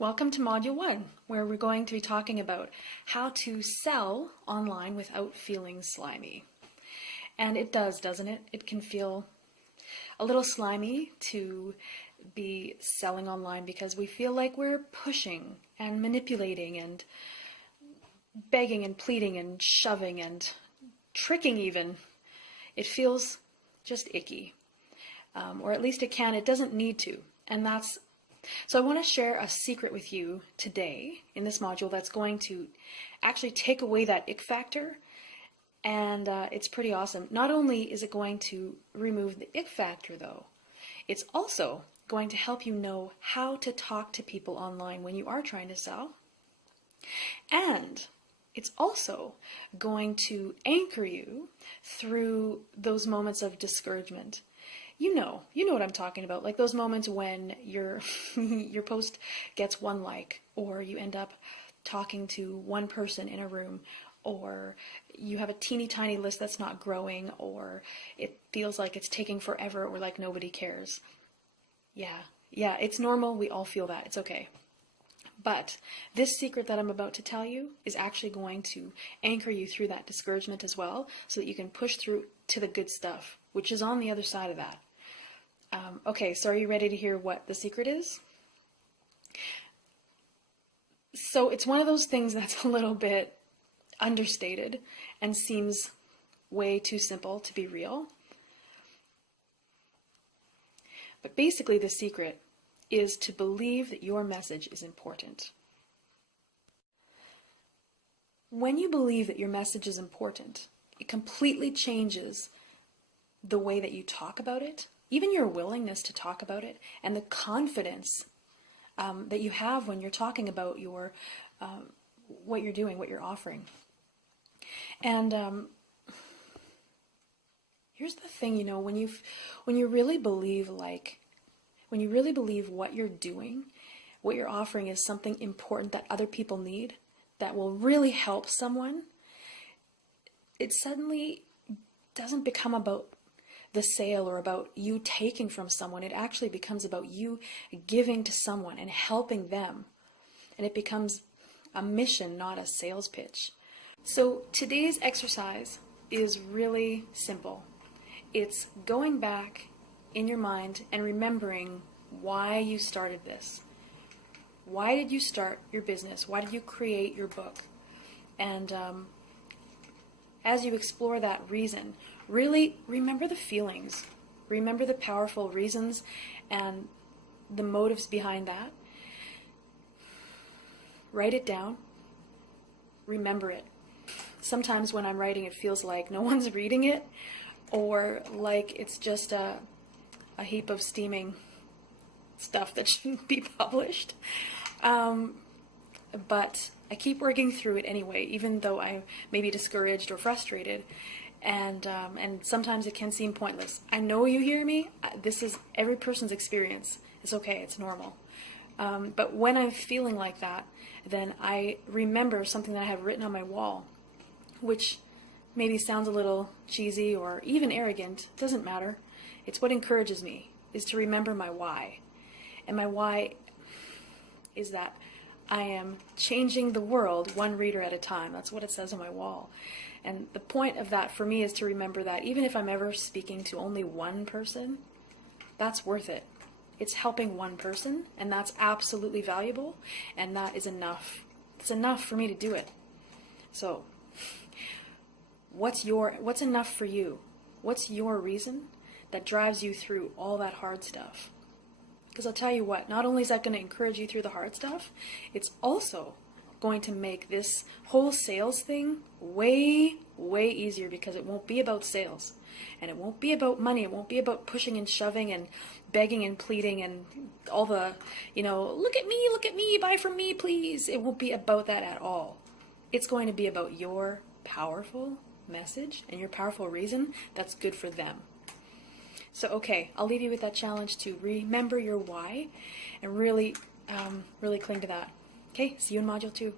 Welcome to Module 1, where we're going to be talking about how to sell online without feeling slimy. And it does, doesn't it? It can feel a little slimy to be selling online because we feel like we're pushing and manipulating and begging and pleading and shoving and tricking even. It feels just icky. Or at least it can. It doesn't need to. So I want to share a secret with you today in this module that's going to actually take away that ick factor, and it's pretty awesome. Not only is it going to remove the ick factor though, it's also going to help you know how to talk to people online when you are trying to sell, and it's also going to anchor you through those moments of discouragement. You know what I'm talking about, like those moments when your post gets one like, or you end up talking to one person in a room, or you have a teeny tiny list that's not growing, or it feels like it's taking forever, or like nobody cares. Yeah, it's normal. We all feel that. It's okay. But this secret that I'm about to tell you is actually going to anchor you through that discouragement as well, so that you can push through to the good stuff, which is on the other side of that. Okay, so are you ready to hear what the secret is? So it's one of those things that's a little bit understated and seems way too simple to be real. But basically the secret is to believe that your message is important. When you believe that your message is important, it completely changes the way that you talk about it, even your willingness to talk about it, and the confidence that you have when you're talking about your what you're doing, what you're offering. And here's the thing, when you really believe what you're doing, what you're offering is something important that other people need, that will really help someone, it suddenly doesn't become about the sale or about you taking from someone. It actually becomes about you giving to someone and helping them. And it becomes a mission, not a sales pitch. So today's exercise is really simple. It's going back in your mind and remembering why you started this. Why did you start your business? Why did you create your book? And as you explore that reason, really remember the feelings, remember the powerful reasons and the motives behind that. Write it down, remember it. Sometimes when I'm writing, it feels like no one's reading it, or like it's just a heap of steaming stuff that shouldn't be published. But I keep working through it anyway, even though I may be discouraged or frustrated, and sometimes it can seem pointless. I know you hear me. This is every person's experience. It's okay. It's normal. But when I'm feeling like that, then I remember something that I have written on my wall, which maybe sounds a little cheesy or even arrogant. Doesn't matter. It's what encourages me, is to remember my why. And my why is that I am changing the world one reader at a time. That's what it says on my wall. And the point of that for me is to remember that even if I'm ever speaking to only one person, that's worth it. It's helping one person, and that's absolutely valuable, and that is enough. It's enough for me to do it. So, what's enough for you? What's your reason that drives you through all that hard stuff? Because I'll tell you what, not only is that going to encourage you through the hard stuff, it's also going to make this whole sales thing way, way easier, because it won't be about sales. And it won't be about money. It won't be about pushing and shoving and begging and pleading and all the, look at me, buy from me, please. It won't be about that at all. It's going to be about your powerful message and your powerful reason that's good for them. So, okay, I'll leave you with that challenge to remember your why and really cling to that. Okay, see you in Module 2.